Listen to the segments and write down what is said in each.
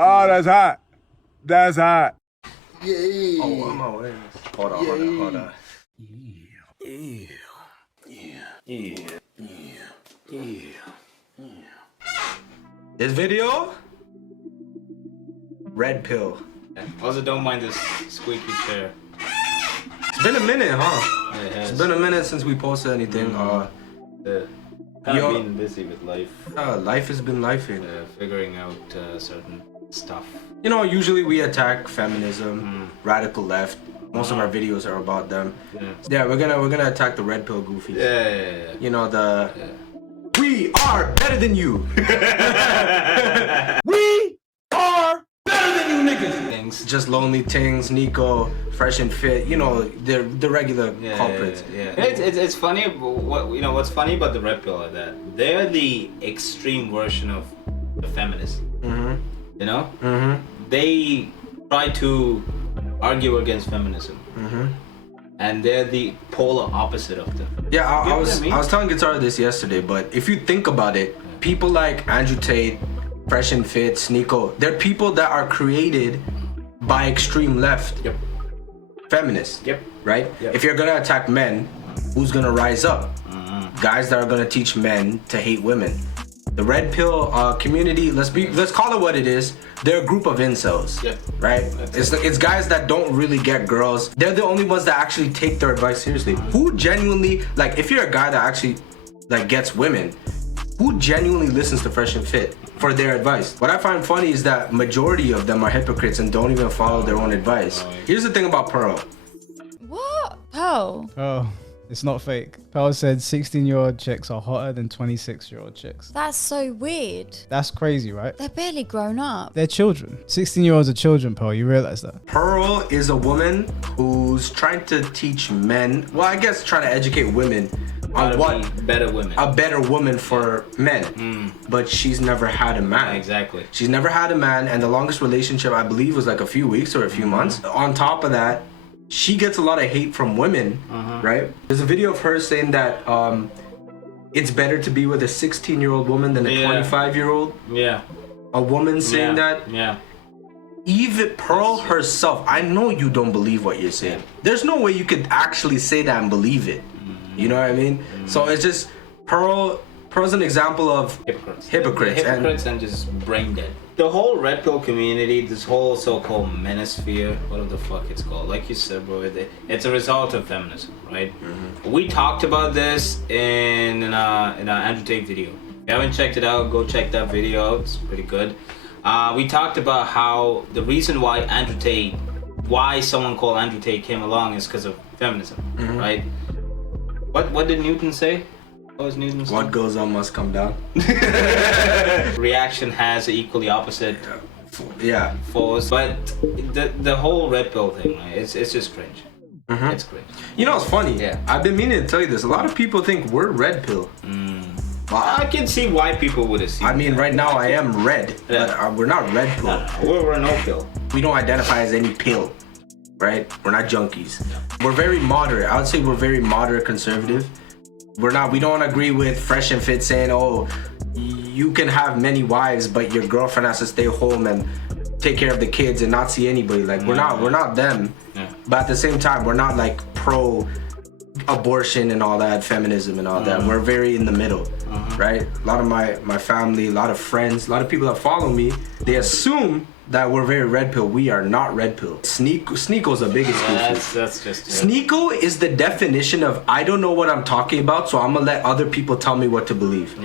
Oh, that's hot. That's hot. Yeah. Oh, I'm away. Hold on. This video? Red pill. Also, don't mind this squeaky chair. It's been a minute, huh? Yeah, it has. It's been a minute since we posted anything. Kind of been busy with life. Life has been lifing. Figuring out certain stuff. You know, usually we attack feminism, radical left. Most of our videos are about them. Yeah, we're gonna attack the red pill goofies. Yeah. You know the. We are better than you. We are better than you niggas. Things. Just Lonely Tings, Nico, Fresh and Fit. You know the regular culprits. Yeah. It's funny. What's funny about the red pill is that they're the extreme version of the feminists. You know. They try to argue against feminism. And they're the polar opposite of them. Yeah, I was mean? I was telling Guitar this yesterday, but if you think about it, people like Andrew Tate, Fresh and Fit, Sneeko, they're people that are created by extreme left feminists. Right? If you're gonna attack men, who's gonna rise up? Guys that are gonna teach men to hate women. The red pill community, let's call it what it is. They're a group of incels, right? It's guys that don't really get girls. They're the only ones that actually take their advice seriously. Who genuinely, like, if you're a guy that actually like gets women, who genuinely listens to Fresh and Fit for their advice? What I find funny is that majority of them are hypocrites and don't even follow their own advice. Here's the thing about Pearl. What? Pearl? Oh, it's not fake. Pearl said 16-year-old chicks are hotter than 26-year-old chicks. That's so weird. That's crazy, right? They're barely grown up. They're children. 16-year-olds are children, Pearl. You realize that? Pearl is a woman who's trying to teach men, well, I guess trying to educate women on what better women. A better woman for men. But she's never had a man. Exactly. She's never had a man, and the longest relationship I believe was like a few weeks or a few months. On top of that, she gets a lot of hate from women, right? There's a video of her saying that it's better to be with a 16-year-old woman than a 25-year-old. Yeah. A woman saying that. Yeah. Even Pearl herself, I know you don't believe what you're saying. There's no way you could actually say that and believe it. You know what I mean? So it's just Pearl's an example of hypocrites and just brain dead. The whole red pill community, this whole so-called manosphere, whatever the fuck it's called, like you said, bro, it's a result of feminism, right? We talked about this in our Andrew Tate video. If you haven't checked it out, go check that video out. It's pretty good. We talked about how the reason why someone called Andrew Tate came along is because of feminism, right? What did Newton say? What was Newton saying? What goes on must come down. Reaction has equally opposite force, but the whole red pill thing, right, it's just cringe. It's cringe. You know, it's funny. I've been meaning to tell you this. A lot of people think we're red pill. I can see why people would assume. I mean, right now I am red, but we're not red pill. We're no pill. We don't identify as any pill, right? We're not junkies. We're very moderate. I would say we're very moderate conservative. We don't agree with Fresh and Fit saying, oh, you can have many wives, but your girlfriend has to stay home and take care of the kids and not see anybody. Like, we're not them. But at the same time, we're not like pro abortion and all that, feminism and all that. We're very in the middle, right? A lot of my family, a lot of friends, a lot of people that follow me, they assume that we're very red pill. We are not red pill. Sneeko's the biggest goofy. That's just it. Sneeko is the definition of I don't know what I'm talking about, so I'm gonna let other people tell me what to believe.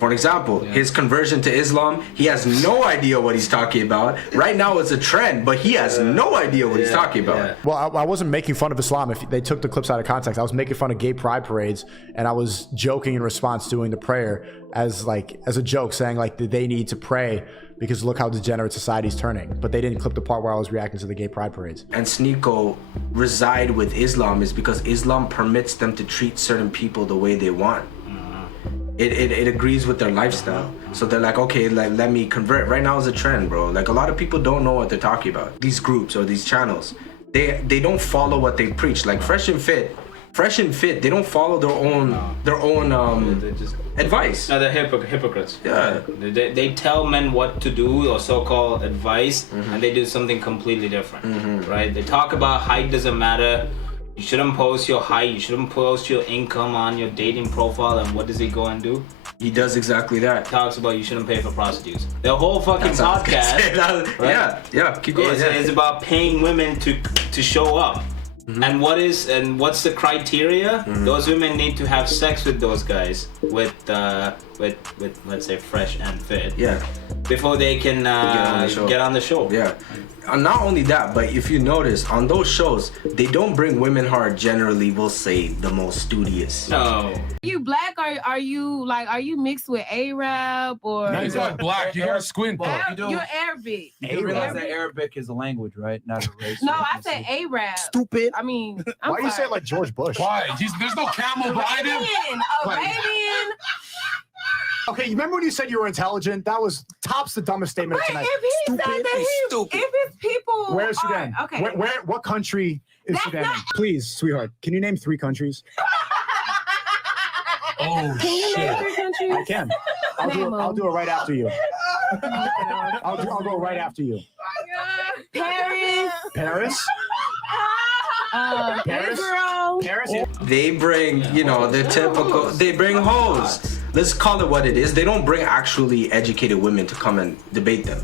For an example, his conversion to Islam, he has no idea what he's talking about. Right now it's a trend, but he has no idea what he's talking about. Well, I wasn't making fun of Islam. If they took the clips out of context, I was making fun of gay pride parades, and I was joking in response, doing the prayer as a joke, saying like they need to pray because look how degenerate society's turning. But they didn't clip the part where I was reacting to the gay pride parades. And Sneeko reside with Islam is because Islam permits them to treat certain people the way they want. It agrees with their lifestyle. So they're like, okay, let me convert. Right now is a trend, bro. Like, a lot of people don't know what they're talking about. These groups or these channels, they don't follow what they preach. Like Fresh and Fit, Fresh and Fit, they don't follow their own They're just advice. no, they're hypocrites. Yeah. They tell men what to do or so-called advice, and they do something completely different, right? They talk about height doesn't matter. You shouldn't post your height. You shouldn't post your income on your dating profile. And what does he go and do? He does exactly that. Talks about you shouldn't pay for prostitutes. The whole fucking podcast, right? Yeah, keep going. is about paying women to show up. And what's the criteria? Those women need to have sex with those guys with let's say Fresh and Fit. Yeah. Before they can get on the show. Yeah. Not only that, but if you notice on those shows, they don't bring women who are generally, we'll say, the most studious. No. You black or are you mixed with Arab or? No, he's not black. You gotta squint though. You're Arabic. You do realize that Arabic is a language, right? Not a race. No, I said Arab. Stupid. I mean, Why do you say it like George Bush? Why? There's no camel behind him. Arabian. Okay, you remember when you said you were intelligent? That was tops the dumbest statement of tonight. If he said that if it's people. Where's Sudan? Okay. What country is That's Sudan? not- in? Please, sweetheart, can you name 3 countries? Oh Can you name 3 countries? I can. I'll do it right after you. I'll go right after you. Paris. Paris? Paris? Israel. Paris? They bring, the typical, they bring hoes. Let's call it what it is. They don't bring actually educated women to come and debate them,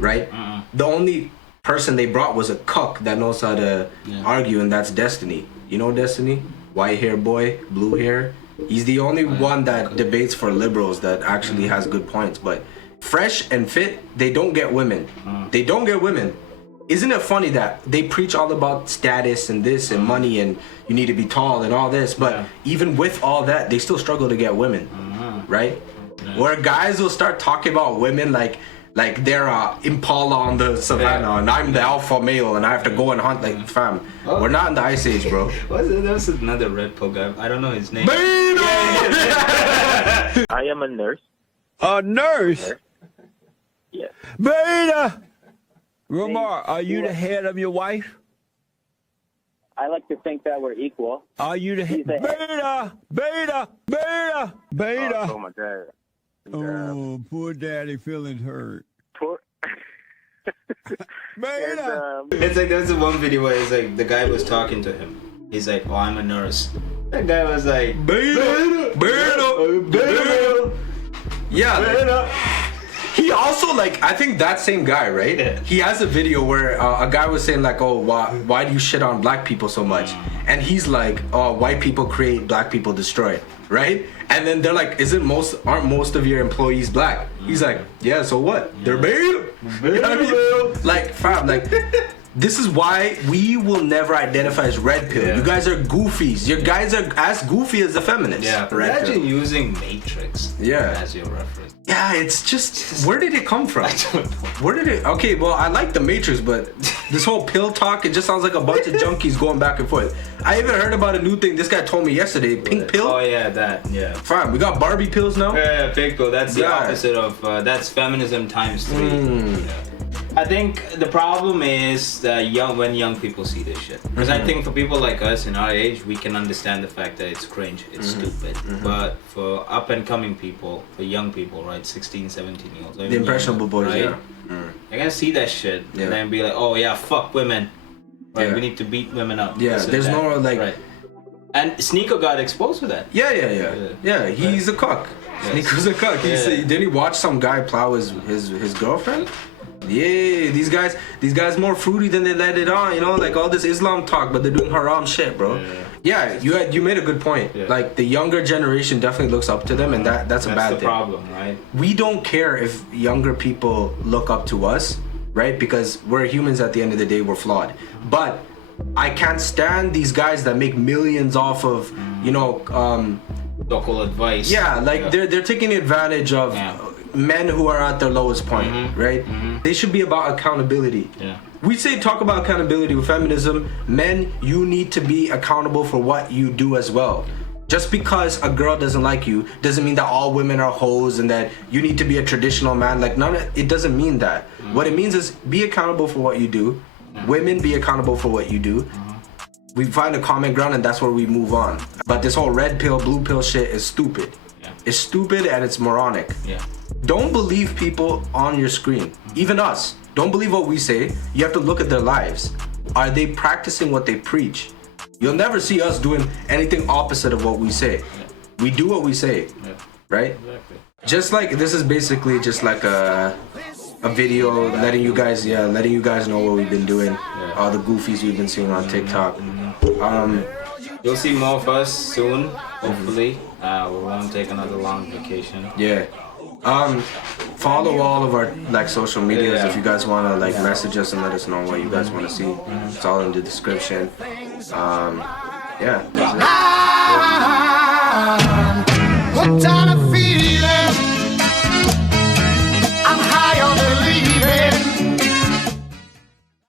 right? The only person they brought was a cuck that knows how to argue, and that's Destiny. You know Destiny? White hair boy, blue hair. He's the only one that debates for liberals that actually has good points. But Fresh and Fit, they don't get women. They don't get women. Isn't it funny that they preach all about status and this and money and you need to be tall and all this, but even with all that, they still struggle to get women, right? Where guys will start talking about women like they're Impala on the savannah and I'm the alpha male and I have to go and hunt. Like, fam, we're not in the ice age, bro. That was another Red Pill guy. I don't know his name. I am a nurse. A nurse? Yes. Beta! Ramar, are you the head of your wife? I like to think that we're equal. Are you the head? Beta! Beta! Beta! Beta! Oh my God. Oh, poor daddy feeling hurt. Poor. Beta! It's like there's one video where it's like the guy was talking to him. He's like, "Oh, I'm a nurse." That guy was like, Beta! Yeah. He also, I think that same guy, right? Yeah. He has a video where a guy was saying like, oh, why do you shit on black people so much? And he's like, oh, white people create, black people destroy, right? And then they're like, aren't most of your employees black? He's like, yeah, so what? They're beta. You know what I mean? Like, fam, this is why we will never identify as red pill. You guys are goofies. You guys are as goofy as the feminists. "Yeah, red imagine pill. using Matrix as your reference." Yeah, it's just, where did it come from? Okay, well, I like the Matrix, but this whole pill talk, it just sounds like a bunch of junkies going back and forth. I even heard about a new thing this guy told me yesterday, pink pill. Oh yeah, that, yeah. Fine, we got Barbie pills now. Yeah, pink pill. That's the opposite of that's feminism times 3. Yeah. I think the problem is that when young people see this shit. Because I think for people like us in our age, we can understand the fact that it's cringe, it's stupid. But for up and coming people, for young people, right, 16, 17 years old, The impressionable boys, right? yeah. They're gonna see that shit and then be like, oh yeah, fuck women. Right, we need to beat women up. Yeah, this and there's that. no Right. And Sneeko got exposed for that. Yeah, he's a cuck. Sneaker's a cuck. Didn't he watch some guy plow his girlfriend? Yeah, these guys more fruity than they let it on, like all this Islam talk, but they're doing haram shit, bro. Yeah, you made a good point. Yeah. Like the younger generation definitely looks up to them, and that's a bad thing. That's the problem, right? We don't care if younger people look up to us, right? Because we're humans at the end of the day, we're flawed. But I can't stand these guys that make millions off of, Local advice. yeah, they're taking advantage of men who are at their lowest point, right? They should be about accountability. Yeah. We talk about accountability with feminism. Men, you need to be accountable for what you do as well. Just because a girl doesn't like you doesn't mean that all women are hoes and that you need to be a traditional man. Like, it doesn't mean that. What it means is be accountable for what you do. Women, be accountable for what you do. We find a common ground and that's where we move on. But this whole red pill, blue pill shit is stupid. Yeah. It's stupid and it's moronic. Yeah. Don't believe people on your screen. Even us. Don't believe what we say. You have to look at their lives. Are they practicing what they preach? You'll never see us doing anything opposite of what we say. We do what we say, right? Exactly. Just like this is basically just like a video letting you guys know what we've been doing, all the goofies we've been seeing on TikTok. You'll see more of us soon, hopefully. We won't take another long vacation. Yeah. Follow all of our like social medias if you guys want to like message us and let us know what you guys want to see. It's all in the description. Yeah. Hooked on a feeling.